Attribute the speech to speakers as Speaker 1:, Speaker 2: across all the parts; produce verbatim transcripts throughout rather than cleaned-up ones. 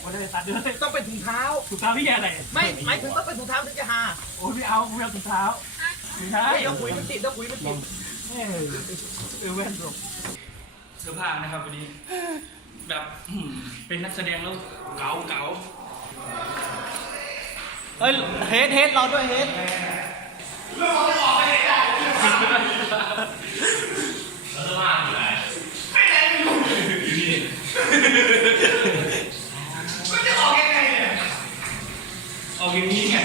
Speaker 1: ไม่ได้ตัดด้วย
Speaker 2: ต้องเป็นถุงเท้า
Speaker 1: ถุงเท้าพี่อะไร
Speaker 2: ไม่หมายถึงต้องเป็นถุงเท้าถึงจะหา
Speaker 1: โอ้พี่เอาพี่เอาถุงเท้าไม่ใช่
Speaker 2: เดี๋ยวคุยมันติดเดี๋ยวคุยมันติด
Speaker 1: เออเออแว่นหลบเสื้อผ้านะครับวันนี้แบบเป็นนักแสดงแล้วเก๋าเก๋า
Speaker 3: เฮ้ยเฮดเฮดรอด้วยเฮด
Speaker 1: เอาอย่างนี้ไง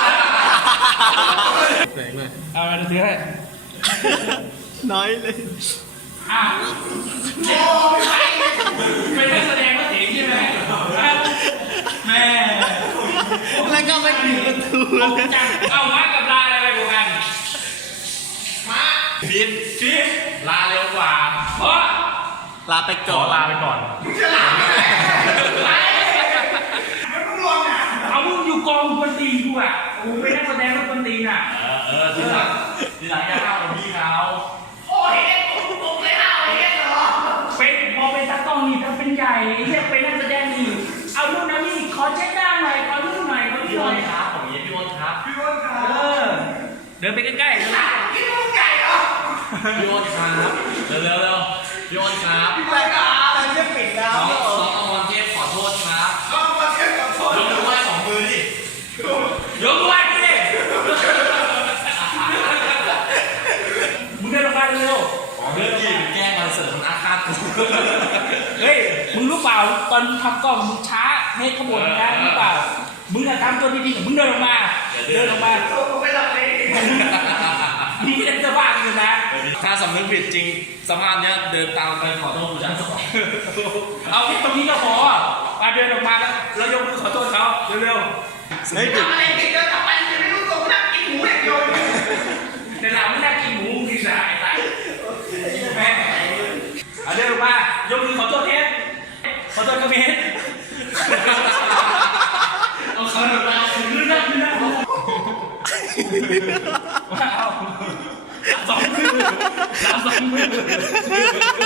Speaker 3: แสงเลย
Speaker 1: เอาอะไรเสื้อ
Speaker 3: น้อยเลย
Speaker 1: อ่ะเป็นนักแสดงก็เจ๋งใช่ไหมแม่
Speaker 3: แล้วก็ไปถึงประตูเลย
Speaker 1: เอามากับลาอะไรไปดูกันมา
Speaker 4: พิน
Speaker 1: ชีส
Speaker 4: ลาเร็วกว่า
Speaker 1: เพราะ
Speaker 3: ลาไป
Speaker 4: ข
Speaker 3: ก่
Speaker 4: อ
Speaker 3: อน
Speaker 4: ลาไปก่อน
Speaker 1: เอามึงอยู่กองคนตีกูอ่ะโอ้เป็นนักแสดงแล้วคนตีน่ะ
Speaker 4: เออเออทีหลังทีหลังอย่าเข้ากับพี่เขา
Speaker 1: เป็นพอเป็นตากล้องนี่ถ้าเป็นใหญ่ไอ้เหี้ยเป็นนักแสดงนี่เอาลูกนะนี่ขอเช็ดหน้าหน่อยขอลูกหน่อยขอลูก
Speaker 4: พี่
Speaker 1: ห
Speaker 4: อ้
Speaker 1: น่อน ย
Speaker 4: ครับของนี้พี่อ้นครับ
Speaker 1: เออเดินไปใกล้ๆนะ
Speaker 4: พี่อ้นครับเร็วเร็วเร็วพี่อ้นครับ
Speaker 3: แต่แต่จะปิดแล้ว
Speaker 4: น้องน้องอมรเทพขอโทษครับยกมือไหว้สองมือดิ
Speaker 1: ยกมือไหว้กูดิมึงเดินลงไปเร็ว
Speaker 4: เรื่องที่แกล้งมาเสริมอาฆาตกู
Speaker 1: เฮ้ยมึงรู้เปล่าตอนทำกล้องมึงช้าให้ขบวนนะรู้เปล่ามึงจะทำตัวดีๆมึงเดินลงมาเดินลงมามึงไม่ได้เสื้อผ้าอยู่นะ
Speaker 4: ถ้าสำนึกผิดจริงสภาพเนี้ยเดินตามไปขอโทษกูชั้นสอง
Speaker 1: เอาแค่ตรงนี้ก็พอมาเดินออกมาแล้วแล้วยกมือขอโทษเขาเร็วๆ
Speaker 3: เฮ้ยปิด
Speaker 1: ในหลังไม่ได้กินหมูกินสายสายแม่เอาเดินออกมายกมือขอโทษเทสขอโทษกระเบนเอาเขาหนึ่งมาลื่นนั่งลื่นนั่งว้าวสองมือสองมือ